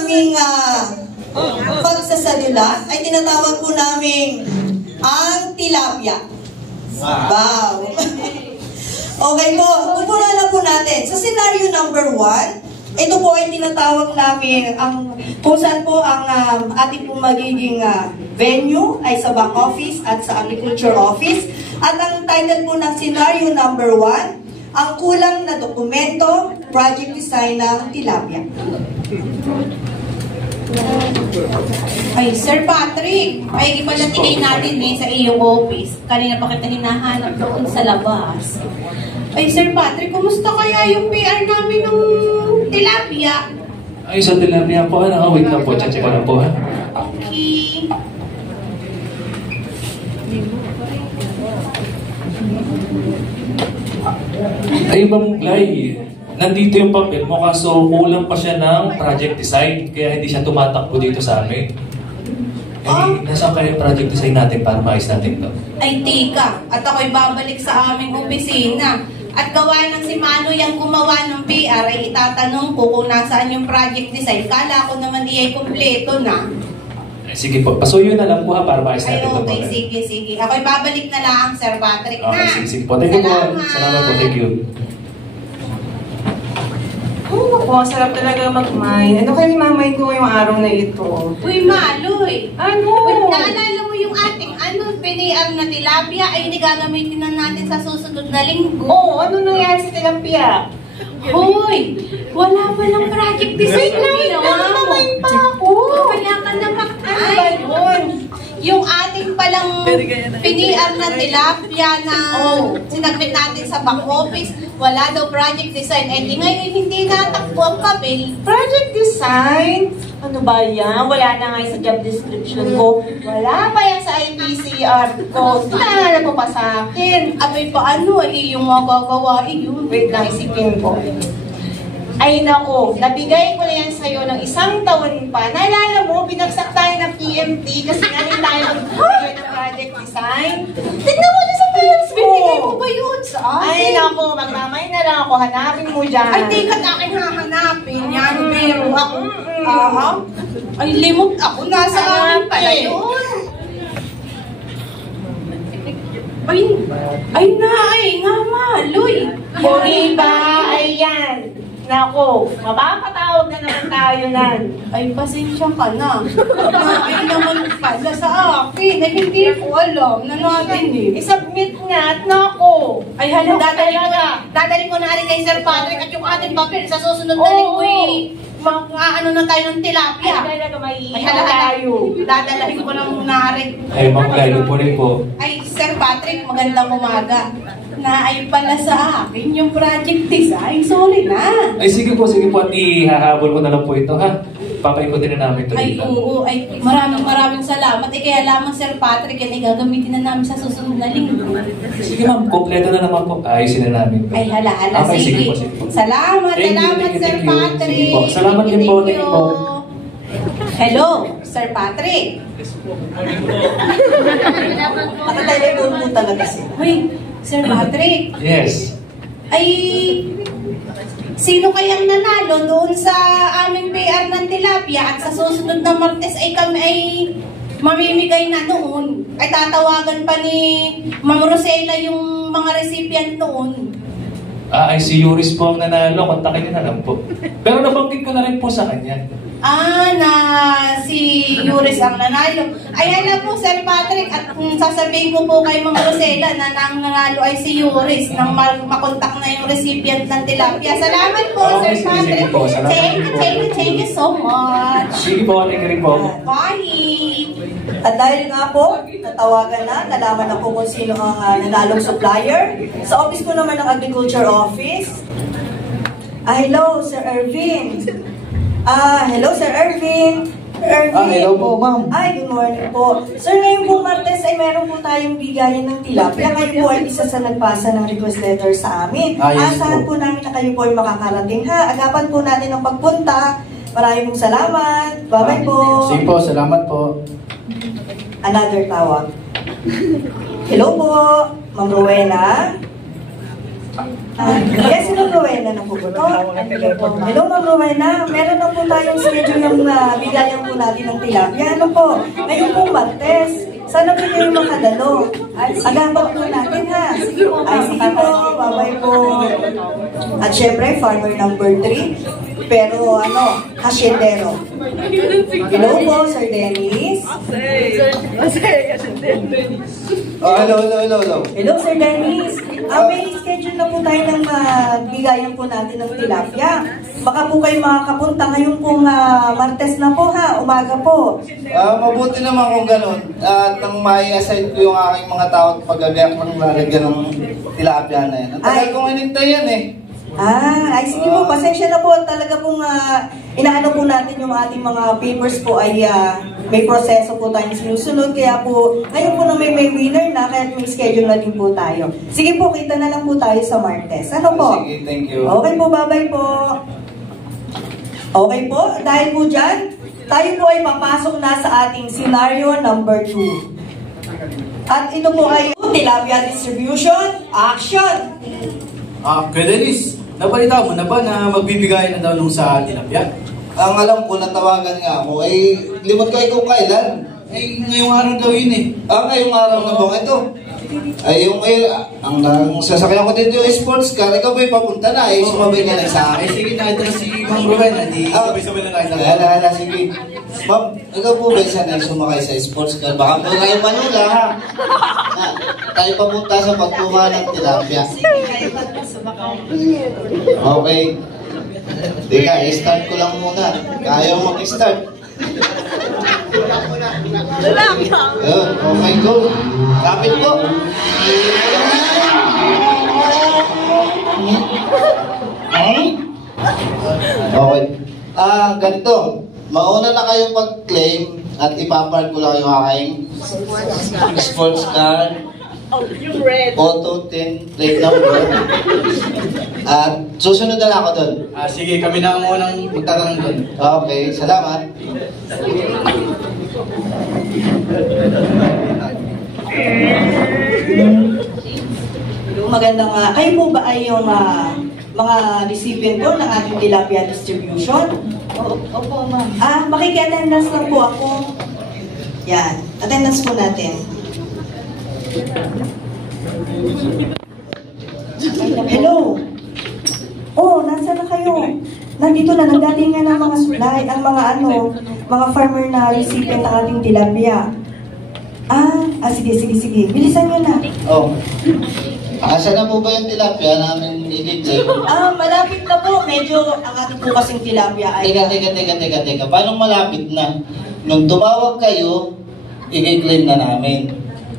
aming pagsasalula ay tinatawag po namin ang tilapia. Wow! Okay po, pupunan na po natin. Sa scenario number 1, ito po ay tinatawag namin kung saan po ang ating po magiging venue ay sa back office at sa agriculture office. At ang title po ng scenario number 1, ang kulang na dokumento, project design ng tilapia. Ay, Sir Patrick, ay ipalatigay natin sa iyong office. Kanina pa kita hinahanap doon sa labas. Ay, Sir Patrick, kumusta kaya yung PR namin ng tilapia? Ay, sa tilapia po, wait lang po, check ko lang po, ha? Okay. Ay, Ma'am Glay, nandito yung papel mo kaso kulang pa siya ng project design kaya hindi siya tumatakbo dito sa amin. Nasaan kayo yung project design natin para maayos natin ito? Ay, tika. At ako'y babalik sa aming opisina. At gawa ng si Mano yung gumawa ng PR ay itatanong ko kung nasaan yung project design. Kala ko naman iya'y kumpleto na. Ay, sige po, pasuyo na lang po ha para maayos natin ito. Okay, sige. Ako'y babalik na lang, Sir Patrick, okay, na. Sige po. Thank you po. Salamat po, thank you. Ako, sarap talaga mag-mine. Ano kaya mamay ko yung araw na ito? Uy, Maloy! Ano? Naalala mo yung ating PNR na tilapia ay gagamitin na natin sa susunod na linggo. Oo, ano nangyari sa tilapia? Hoy! Wala pa lang project design na ginawa mo. Mamay pa ako. Wala ka na Ano ba yun? Yung ating palang PNR na tilapia na sinagmit natin sa back office, wala daw project design. Eh di ngayon hindi natakbo ang papel. Project design? Ano ba yan? Wala na nga sa job description ko. Wala pa yan sa IPCR ko. Sinahanap mo pa sa akin. Abay paano yung magagawa yun? Wait lang, isipin ko. Ay nako, nabigay ko na yan sa'yo ng 1 taon pa. Naalala mo, binagsak tayo ng PMT kasi ngayon tayo mag-bigay ng project design. Tignan mo na sa files mo! Binigay mo ba yun sa akin? Ay nako, magmamay na lang ako. Hanapin mo dyan. Ay, di ka na akin hahanapin. Yan, pero ako. Ay, limot ako. Nasa akin pala yun. Ay, nga, Maloy. Buri ba? Ayan. Nako, mapapatawag na naman tayo nan. Ay, pasensya ka na. Ay naman pala sa akin. Ay, hindi ko alam na natin I-submit nga at nako. Ay, hala, dadalhin ko na rin kay Sir Patrick at yung ating papel sa susunod na linggo ano na tayo ng tilapia. Ay, talaga may tayo. Dadalhin ko na muna rin. Ay, Ma'am Glay, po rin po. Ay, Sir Patrick, magandang umaga. Na ay pala sa akin yung project design. Sorry na. Ay, sige po. At ihahabol ko na lang po ito, ha? Papaikutin na namin ito. Ay, oo. Ay, maraming salamat. Eh, kaya lamang, Sir Patrick, yan ay gagamitin na namin sa susunod na linggo. Sige, ma'am. Kompleto na naman po. Ayusin na namin ito. Ay, hala. Okay, sige. Sige po. Salamat, thank Sir you. Patrick. Sige po. Salamat din po. Thank you po. Hello, Sir Patrick. Nakatalikod po talaga siya. Uy, Sir Patrick. Yes. Ay, sino kayang nanalo doon sa aming PR ng tilapia at sa susunod na Martes ay kami ay mamimigay na noon. Ay tatawagan pa ni Ma'am Rosela yung mga recipient noon. Ay, si Yuris po ang nanalo. Kontakin niyo na lang po. Pero nabanggit ko na rin po sa kanya. Na si Yuris ang nanalo. Ay, alam po, Sir Patrick, at sasabihin ko po kay Ma'am Rosela na ang nanalo ay si Yuris nang makontak na yung recipient ng tilapia. Salamat po, Okay, Sir Patrick. sige po. Salamat Thank you so much. Sige po, thank you rin po. Bye! At dahil nga po, natawagan na, nalaman na po kung sino ang nanalong supplier. Sa office po naman ng Agriculture Office. Hello, Sir Ervin. Hello, Sir Ervin. Hello po, ma'am. Good morning po. Sir, ngayon po Martes ay meron po tayong bigayan ng tilapia. Kayo po ay isa sa nagpasa ng request letter sa amin. Yes Asahan po namin na kayo po ay makakarating ha. Agapan po natin ang pagpunta. Maraming pong salamat. Bye-bye po. Sige po, salamat po. Another tawag. Hello po, Ma'am Rowena. Yes, si Ma'am Rowena na po po to. Hello, Ma'am Rowena. Meron na po tayong schedule ng bigayan po natin ng tilapia. Ano po? Ngayon po Martes. Sana po kayo makadalo. Agabang po natin ha. Ay, sige po. Bye-bye po. At syempre, farmer number 3. Pero hasyendero. Hello po, Sir Dennis. Oh, hello. Hello, Sir Dennis. May schedule na po tayo ng bigayan po natin ng tilapia. Baka po kayo makakapunta ngayon pong Martes na po ha, umaga po. Mabuti naman kung gano'n. At nang mai-assign ko yung aking mga tao at pag-agayak ng lalagyan ng tilapia na yan. Ang tagal kong hinintay yan eh. Ay sige po, pasensya na po. Talaga pong inaano po natin yung ating mga papers po ay may proseso po tayong sinusunod. Kaya po, ngayon po na may winner na, kaya may schedule na din po tayo. Sige po, kita na lang po tayo sa Martes. Ano po? Sige, thank you. Okay po, bye-bye po. Okay po, dahil po dyan, tayo po ay papasok na sa ating scenario number 2. At ito po ay tilapia distribution, action! Kuya Dennis, nabalita mo na ba na magbibigay na daw nung sa tilapia? Ang alam ko, natawagan nga ako, limot ka kung kailan. Ngayong araw daw yun eh. Ngayong araw na bang ito? Ang sasakyan ko dito yung sports car, ikaw ba'y papunta na sumabay ka na sa akin. Sige na, ito na si Ma'am Rowena, sabay-sabay na tayo. Hala, sige. Ma'am, ikaw po ba'y sanay sumakay sa sports car? Baka mo kayo manula ha. Tayo papunta sa pagkuha ng tilapia. Okay. Teka, start ko lang muna. Kaya mo mag-start. Okay, go. Kapit po. Okay. Ganito. Mauna na kayong pag-claim at ipapark ko lang yung aking sports car. Auto 10 plate number. At susunod na lang ako doon. Sige, kami na ang unang magtatanong doon. Okay, salamat. Magandang kayo po ba ay yung mga recipient po ng ating tilapia distribution? Opo, ma'am. Makiki-attendance lang po ako. Yan, attendance po natin. Hello. Nasa na kayo? Nandito na, nagdatingan ng mga supply, ang mga farmer na recipient ng ating tilapia. Sige. Bilisan nyo na. Asa na po ba yung tilapia namin i-claim? Malapit na po. Medyo ang ating po kasing tilapia ay... Teka. Paano malapit na? Nung tumawag kayo, i-claim na namin.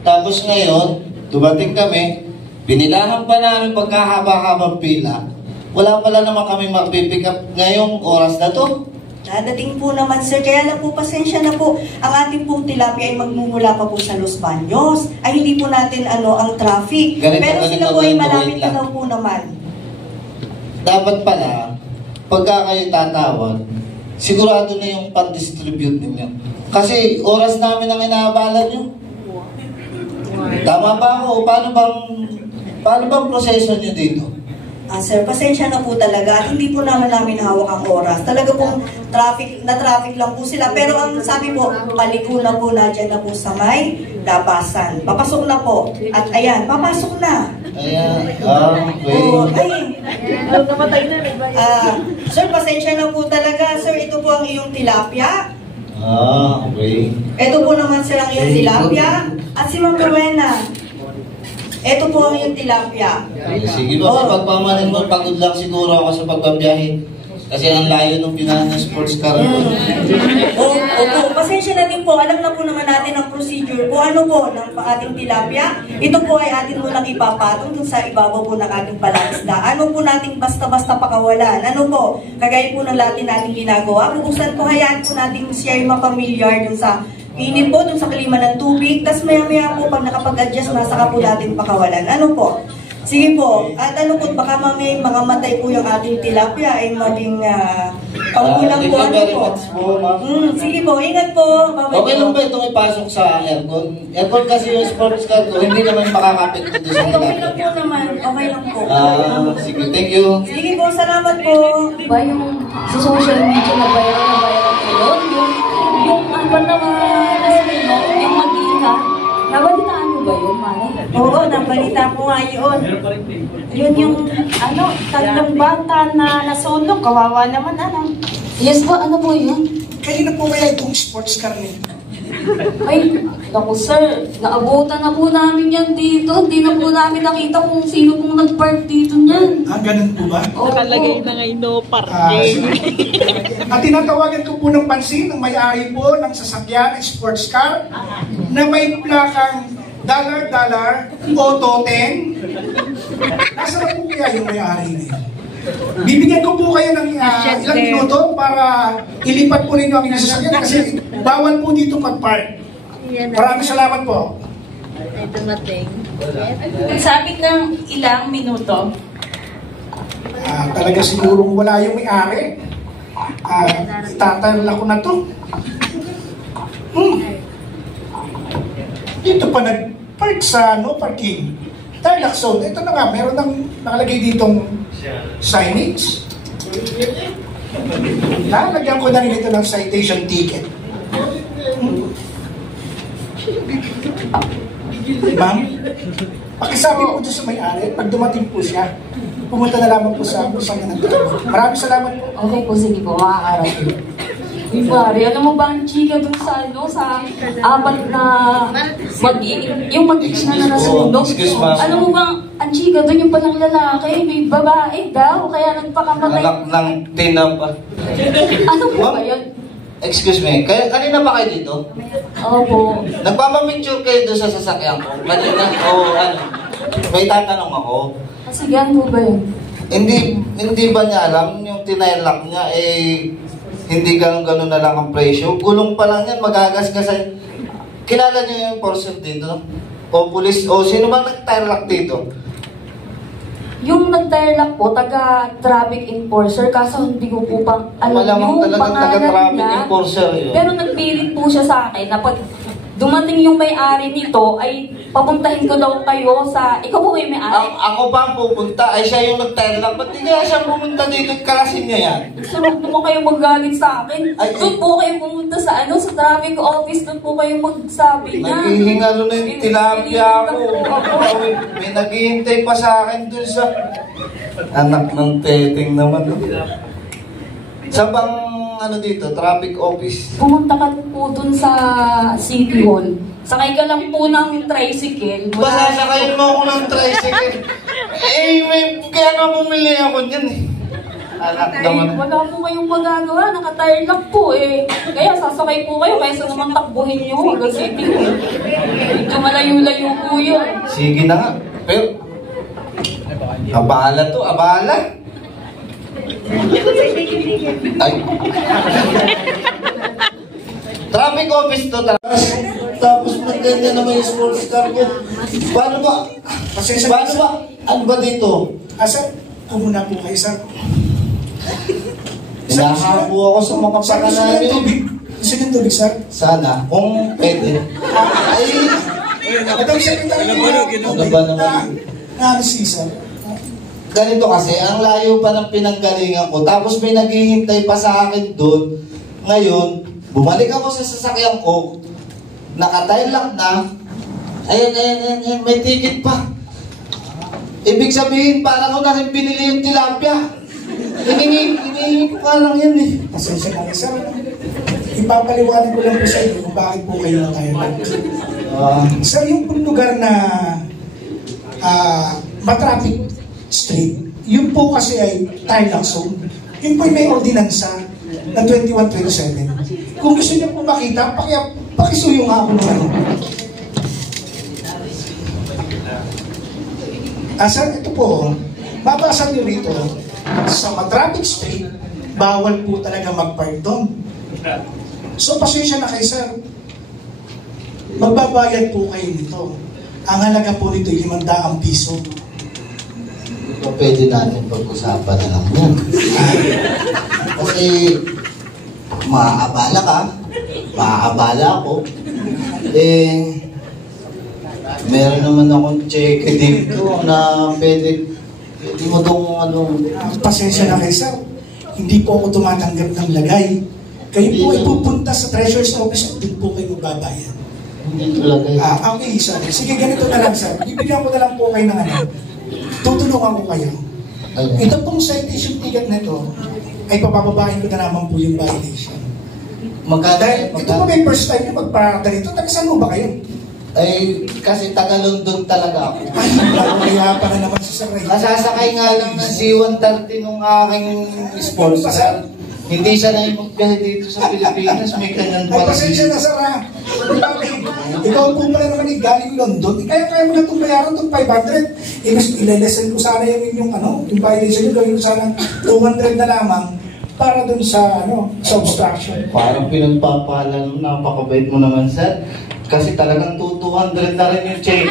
Tapos ngayon, dumating kami, binilahan pa namin pagkahaba-habang pila. Wala pala naman kami mag-pick up ngayong oras na to. Dadating po naman, sir. Kaya lang po, pasensya na po. Ang ating pong tilapia ay magmumula pa po sa Los Baños. Ay hindi po natin ang traffic. Pero sila po ay malapit na daw po naman. Dapat pala, pagka kayo tatawag, sigurado na yung pan-distribute ninyo. Kasi oras namin ang inaabalan nyo. Tama ba ako? Paano bang proseso nyo dito? Sir, pasensya na po talaga. Hindi po naman hawak ang oras. Talaga pong traffic lang po sila. Pero ang sabi po, paliko na po na dyan na po sa may labasan. Papasok na po. At ayan, papasok na. Ayan, okay. Sir, pasensya na po talaga. Sir, ito po ang iyong tilapia. Okay. Ito po naman sir ang iyong tilapia. At si Ma'am Rowena. Ito po ang iyong tilapia. Sige ba, sa pagpamanin mo, pagod lang siguro ako sa pagbabiyahe. Kasi ang layo ng pinahan ng sports car. Opo, pasensya na din po. Alam na po naman natin ang procedure po. Ano po, ng ating tilapia. Ito po ay atin munang ipapatong dun sa ibabaw po ng ating palangisda. Ano po nating basta-basta pakawalan? Ano po, kagaya po ng lahat natin ginagawa. Bubuksan po, hayaan po natin siya yung mapamilyar dun sa init po, dun sa klima ng tubig. Tapos maya-maya po, pag nakapag-adjust na, saka po natin pakawalan. Ano po? Sige po. At ano po, baka mamay mga matay po yung ating tilapia ay maging Pangulang Thank po, you ano very po? much po, ma'am. Sige po, ingat po. Bye-bye Okay po. lang ba itong ipasok sa aircon? Aircon kasi yung sports car ko, hindi naman makakapit ko doon sa Ay, okay lang tilapia. po naman. Okay lang po. Sige, thank you. Sige po, salamat po. Ba yung sa social media na viral ngayon, yung ano naman, yung mag-iingat, nabalitaan mo ba yun, Mare? Oo, nabalita ko nga yun. Yun yung, ano, tatlong bata na nasunog, kawawa naman, ano? Yes po, ano po yun? Kanina po kaya itong sports car niyo? Ay, naku sir, naabutan na po namin yan dito. Hindi na po namin nakita kung sino pong nag-park dito niyan. Ganun po ba? Nakalagay na ngayon, no At tinatawagan ko po ng pansin ng may-ari po ng sasakyan, sports car, na may plakang $, Auto 10. Nasaan po kaya yung may-ari niyo? Bibigyan ko po kayo ng ilang minuto para ilipat po ninyo ang inyong sasakyan kasi bawal po dito mag-park. Maraming salamat po. Nagsabit ng ilang minuto. Talaga sigurong wala yung may-ari. Itatala ko na to. Dito pa nag-park sa parking. Tarlac zone. Ito na nga, meron nang nakalagay ditong signage. Lalagyan ko na rin ito ng citation ticket. Ma'am, pakisabi po dyan sa may-ari, pag dumating po siya, pumunta na lamang po sa ng trabaho. Maraming salamat po. Okay po, sige po, makakarating. Uy, Mari, alam mo ba ang chika dun sa, sa apat na yung mag-ina na nasunog? Excuse me. Alam mo ba, ang chika dun yung palang lalaki, may babae daw, kaya nagpakamatay. Anak ng tinapa. Ano po ba yun? Excuse me, kanina ba kayo dito? Opo. Nagpapamicture kayo doon sa sasakyan ko? Kanina? O ano? May tatanong ako. Sige, ano po ba yun? Hindi ba niya alam yung tinailak niya hindi ganun na lang ang presyo? Gulong pa lang yan, magagasgasan. Kilala niyo yung person dito, no? O pulis, o sino ba nag-tire dito? Yung nag-dialogue po, taga-traffic enforcer, kaso hindi ko po pang alam Malamang yung talagang pangalan taga-traffic niya. enforcer yun. Pero nagpilit po siya sa akin na pag dumating yung may-ari nito, ay papuntahin ko daw kayo sa... Ikaw po yung may-ari? Ako pa ang pupunta, ay siya yung nag-tire lang. Ba't di kaya siya pumunta dito at kalasin niya yan? Sunod naman kayo magalit sa akin. Ay, Doon po kayo pumunta sa sa traffic office, doon po kayo magsabi niya. Naghihingalo na yung tilapia ako. May naghihintay pa sa akin dun sa... Anak ng teteng naman. Sa bang dito, traffic office? Pumunta ka po doon sa City Hall. Sakay ka lang po ng tricycle. Pasasakayin mo ako ng tricycle. Kaya nga bumili ako niyan eh. Anak naman. Wala po kayong magagawa, nakatire lang po eh. Kaya sasakay po kayo, kaysa naman takbuhin nyo hanggang City Hall. Medyo malayo-layo po yun. Sige na nga. Pero, abala to, abala. Ay. Traffic office to, tapos nagganyan naman yung sports car ko. Paano ba? Paano ba? Ano ba dito? Sir, kumuna po kayo, sir. Hinahapo ako sa mga Sir, gusto niyo ng pakananin. tubig? Gusto niyo ng tubig, sir? Sana, kung pwede. Ay, Madam Secretary, ano ba naman? si sir. Ganito kasi, ang layo pa ng pinanggalingan ko, tapos may naghihintay pa sa akin doon. Ngayon, bumalik ako sa sasakyan ko, naka-tile-lock na, ayan, may ticket pa. Ibig sabihin, parang ko na rin binili yung tilapia. Hinihingi ko ka lang yan eh. Pasensya na kayo, sir. Ipapaliwanag ko lang po sa inyo kung bakit po kayo na tayo. Sir, yung lugar na matraffic street, yun po kasi ay Tarlac zone. Yun po may ordinansa na 2127. Kung gusto niyo po makita, pakisuyo nga ako naman. Sir, ito po, mabasa niyo rito, sa matraffic street, bawal po talaga mag-park doon. So, pasensya na kayo, sir. Magbabayad po kayo nito. Ang halaga po nito, 500 piso. O pwede natin pag-usapan na lang yan. Kasi maaabala ka, maaabala ako. Eh, meron naman akong check dito na pwede mo itong Pasensya na kayo, sir. Hindi po ako tumatanggap ng lagay. Kayo po ay pupunta sa treasurer's office at doon po kayo magbabayad. Hindi lagay. Okay, sir. Sige, ganito na lang, sir. Bibigyan ko na lang po kayo ng ano. Tutulungan ko kayo. Ito pong citation ticket na ito, ay papababahin ko na naman po yung violation. Dahil ito po may first time yung magparada rito. Taga-saan mo ba kayo? Ay, kasi taga-London talaga ako. Ay, kaya pa na naman sa Saray. Nasasakay nga lang ng C-130 nung aking sports car. Hindi siya na imagbiyahe dito sa Pilipinas. May kanyan Ay, pala. pasensya na, sir, ha? Ikaw po pala naman galing London. Kaya mo na itong bayaran itong 500. Ilelesen ko sana yung violation nyo. Gawin ko sana 200 na lamang para dun sa, sa obstruction. Parang pinagpapahalan, napakabait mo naman, sir. Kasi talagang 200 na rin yung check.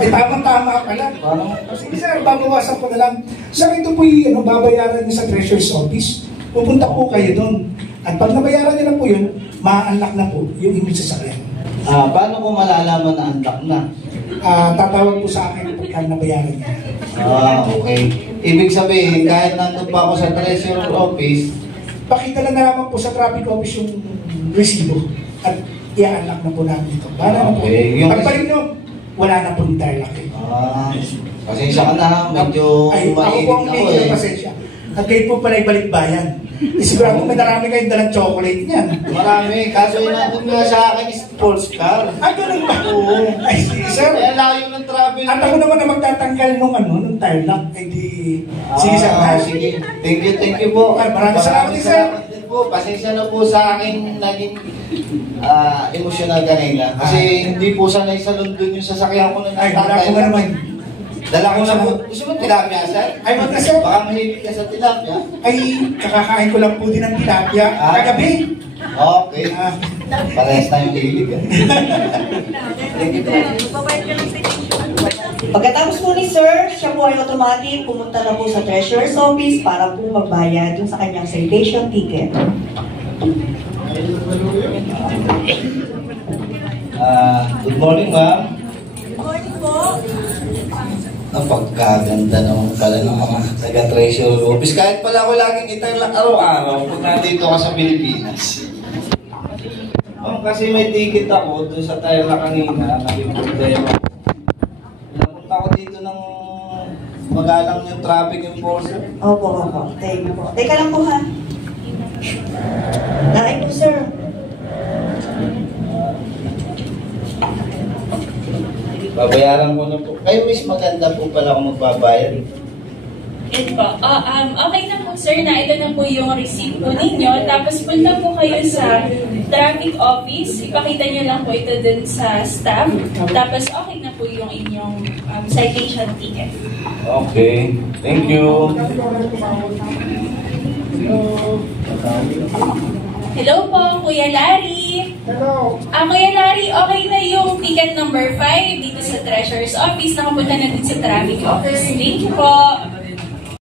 Ay, tama-tama ka lang. Parang, Sige, sir, babawasan ko na lang. Sir, ito po yung babayaran niyo sa treasurer's office. Pupunta po kayo doon. At pag nabayaran niyo na po yun, ma-unlock na po yung inyong sasakyan. paano ko malalaman na unlock na? Tatawag po sa akin pagka nabayaran niya. Okay. Ibig sabihin, kahit nandun pa ako sa treasurer office, Pakita lang na naman po sa traffic office yung resibo. At i-unlock na po namin ito. Para na po. Okay, yung Pagparin nyo, wala na po yung tarlac. pasensya ka na, medyo Ay, ako po mainit ang ako medyo ng pasensya. At kayo po pala ibalik bayan. Sigurado may marami kayong dalang chocolate niyan. Marami, kaso yun nandun nga sa akin sports car. Ay, ganun ba? Oo. Ay, sige, sir. Kaya layo ng travel. At ako naman na magtatanggal nung tarlac. Ay, di... Sige, sir. Sige. Thank you po. Ay, maraming salamat, sir. salamat din po. Pasensya na po sa akin naging emotional kanina. Kasi hindi po sanay sa London yung sasakyan ko na Ay, wala ko naman. Dala ko na po. Gusto mo tilapia, sir? Ay, wag na, sir. Baka mahilig ka sa tilapia. Ay, kakakain ko lang po din ng tilapia. Kagabi. Okay. Parehas tayong hilig. Thank you po. Pagkatapos po ni Sir, siya po ay automatic pumunta na po sa treasurer's office para po magbayad dun sa kanyang citation ticket. Good morning, ma'am. Good morning po. Napagkaganda naman pala ng mga taga-treasurer office. Kahit pala ako laging itarlak araw-araw pag nandito ka sa Pilipinas. Kasi may ticket ako doon sa Tyra kanina. Nakipunta yun. Napunta ako dito ng magalang yung traffic enforcer. Opo. Thank you po. Teka lang po ha. Nakay po, sir. Babayaran ko na po. Kayo miss, maganda po pala kung magbabayad. Yan po. Okay na po sir na ito na po yung receipt po ninyo. Tapos punta po kayo sa traffic office. Ipakita nyo lang po ito dun sa staff. Tapos okay na po yung inyong citation ticket. Okay. Thank you. Hello po, Kuya Larry. Hello. Kuya Larry, okay na yung ticket number 5 dito sa Treasurer's Office. Nakapunta na din sa traffic office. Thank you po.